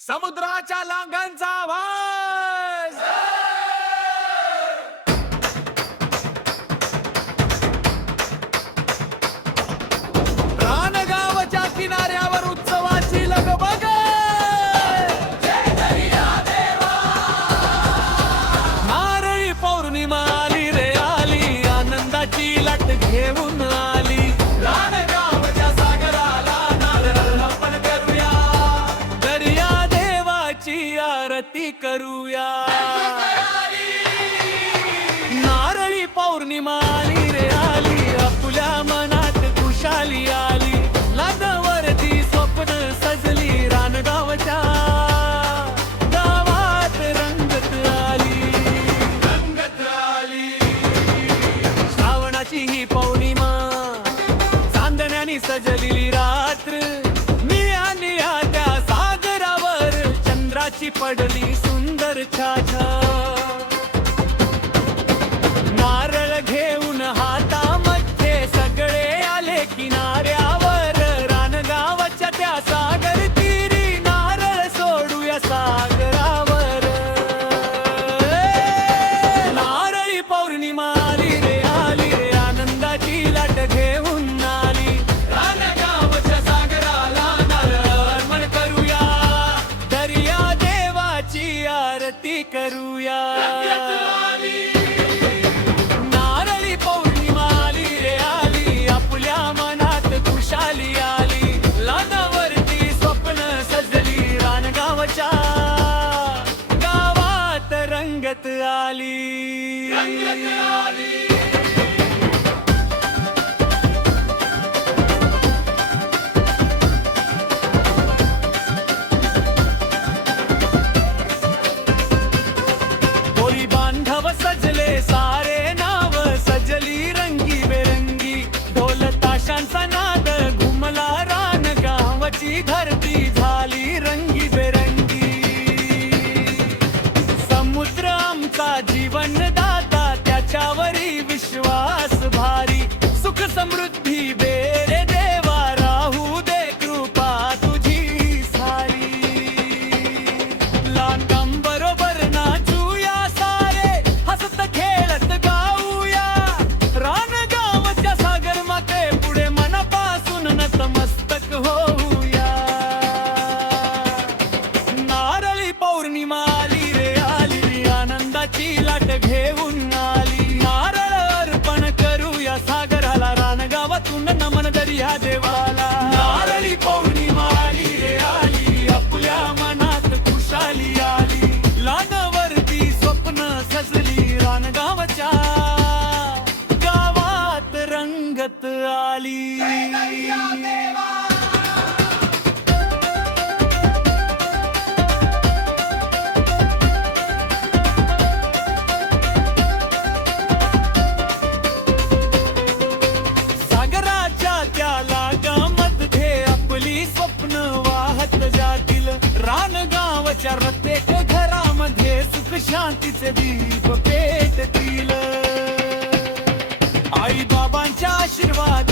समुद्राच्या लांघांचा आवाज, रानगावच्या किनाऱ्यावर उत्सवाची लगबग, नारळी पौर्णिमा आली रे आली, आनंदाची लाट घेऊन आली. रानगावच्या सागराला नारळ अर्पण करूया, दर्या देवाची आरती करूया. नारळी पौर्णिमा आली रे आली, आपल्या मनात खुशाली आली. लाटावरती स्वप्न सजली, रानगावच्या गावात रंगत आली, रंगत आली. श्रावणाची ही पौर्णिमा, चांदण्यानी सजलेली रात्र, निळ्या निळ्या त्या सागरावर चंद्राची पडली सुंदर छाछा. नारळ घेऊन हातामध्ये सगळे आले किनाऱ्यावर, रानगावाच्या त्या सागर तीरी नारळ सोडूया सागरावर. नारळी पौर्णिमा आली रे आली रे, आनंदाची लाट घेऊन आली. रानगावच्या सागराला नारळ अर्पण करूया, दर्या देवाची आरती करूया. नारळी पौर्णिमा आली रे आली, आपल्या मनात खुशाली आली. लाटावरती स्वप्न सजली, रानगावच्या गावात रंगत आली, रंगत आली. कोळी बांधव सजले सारे नाव, सजली रंगी बेरंगी. ढोल ताशांचा नाद घुमला, रान गावाची धरती झाली रंगी बेरंगी. समुद्र आमचा जीवन दाता, त्याच्यावरी विश्वास भारी. सुख समृद्धी बेरे देवा, राहू दे कृपा तुझी सारी. लांडम बरोबर नाचूया सारे, हसत खेळत गाऊया. रानगावच्या सागर माते पुढे मनापासून नतमस्तक होऊया. नारळी पौर्णिमा आली रे आली, आनंदाची लाट घेऊन आली. नारळ अर्पण करूया सागराला, रानगावातून नमन दर्या देवाला. नारळी पौर्णिमा आली रे आली, आपल्या मनात खुशाली आली. लाटावरती स्वप्न सजली, रानगावच्या गावात रंगत आली. सागराच्या त्या लागामध्ये आपली स्वप्न वाहत जातील. रानगावच्या प्रत्येक घरामध्ये सुख शांतीचे दीप पेटतील. आई बाबांच्या आशीर्वाद